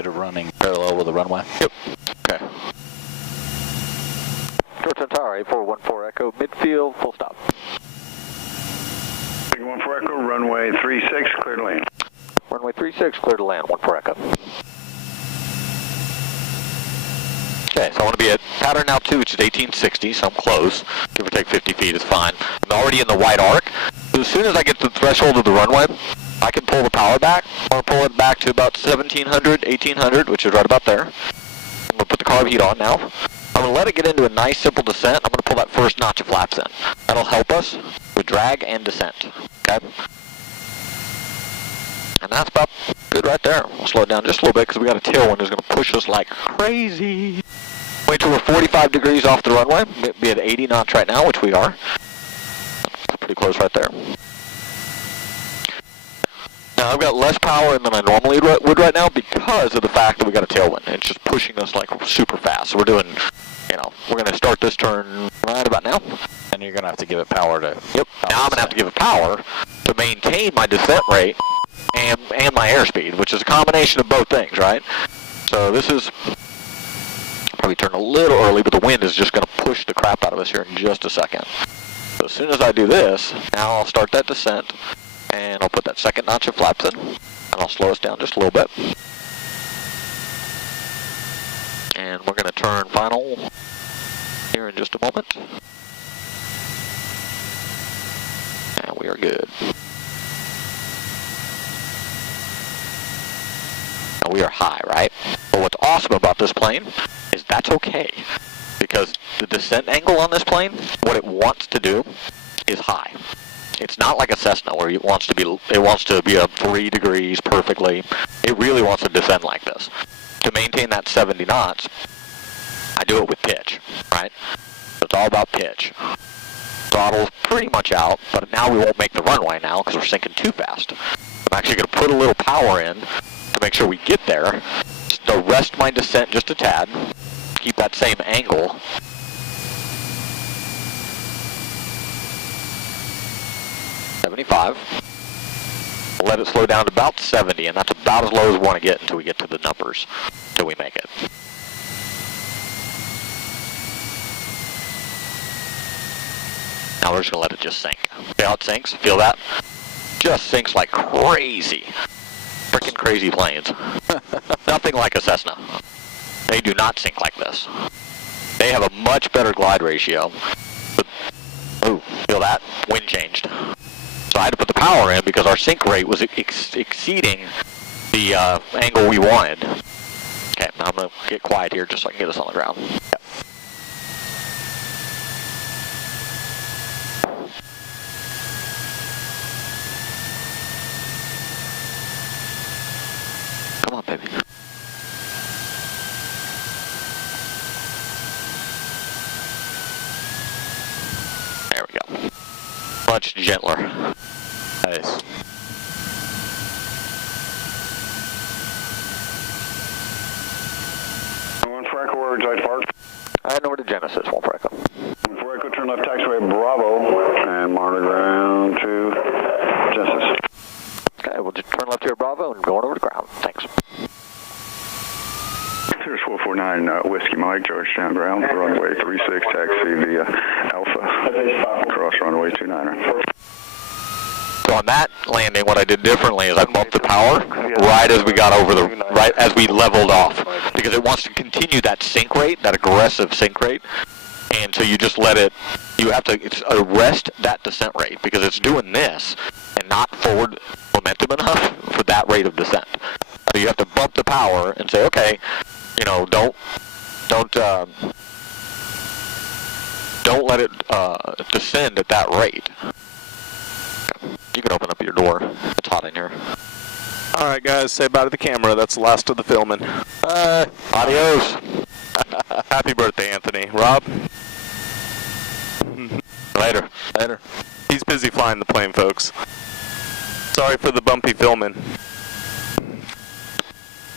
Instead of running parallel with the runway? Yep. Okay. George Tower, 8414 Echo, midfield, full stop. 14 Echo, runway 36, clear to land. Runway 36, clear to land, 14 Echo. Okay, so I want to be at pattern altitude, which is 1860, so I'm close. Give or take 50 feet is fine. I'm already in the white arc. So as soon as I get to the threshold of the runway, I can pull the power back. I want to pull it back to about 1700, 1800, which is right about there. I'm going to put the carb heat on now. I'm going to let it get into a nice simple descent. I'm going to pull that first notch of flaps in. That'll help us with drag and descent. Okay? And that's about good right there. I'll slow it down just a little bit because we got a tailwind that's going to push us like crazy. Wait till we're 45 degrees off the runway. Be at 80 knots right now, which we are. Pretty close right there. Now I've got less power than I normally would right now because of the fact that we got a tailwind. It's just pushing us like super fast. So we're doing, you know, we're going to start this turn right about now. And you're going to have to give it power to... Yep. Now I'm going to have to give it power to maintain my descent rate and my airspeed, which is a combination of both things, right? So this is probably turn a little early, but the wind is just going to push the crap out of us here in just a second. So as soon as I do this, now I'll start that descent, and I'll put that second notch of flaps in, and I'll slow us down just a little bit. And we're going to turn final here in just a moment. And we are good. Now we are high, right? But what's awesome about this plane is that's okay. Because the descent angle on this plane, what it wants to do is high. It's not like a Cessna where it wants to be up 3 degrees perfectly. It really wants to descend like this. To maintain that 70 knots, I do it with pitch, right? So it's all about pitch. Throttle's pretty much out, but now we won't make the runway now because we're sinking too fast. I'm actually going to put a little power in to make sure we get there. Just arrest my descent just a tad. Keep that same angle. Let it slow down to about 70, and that's about as low as we want to get until we get to the numbers, until we make it. Now we're just going to let it just sink. See how it sinks? Feel that? Just sinks like crazy. Freaking crazy planes. Nothing like a Cessna. They do not sink like this. They have a much better glide ratio. But, ooh, feel that? Wind changed. So I had to put the power in because our sink rate was exceeding the angle we wanted. Okay, now I'm going to get quiet here just so I can get us on the ground. Yep. Come on, baby. There we go. Much gentler. Nice. One for Echo, where would you like to park? I know where the Genesis, 1 for Echo. 1 for Echo, turn left taxiway Bravo, and monitor ground to Genesis. Okay, we'll just turn left here at Bravo and going over the ground. Thanks. Here's 449 Whiskey Mike, Georgetown ground, runway 36, taxi via Alpha, cross runway 29er. So on that landing, what I did differently is I bumped the power right as we got over right as we leveled off, because it wants to continue that sink rate, that aggressive sink rate, and so you just let it. You have to arrest that descent rate because it's doing this and not forward momentum enough for that rate of descent. So you have to bump the power and say, okay, you know, don't let it descend at that rate. You can open up your door. It's hot in here. All right, guys, say bye to the camera. That's the last of the filming. Adios. Happy birthday, Anthony. Rob? Later. He's busy flying the plane, folks. Sorry for the bumpy filming.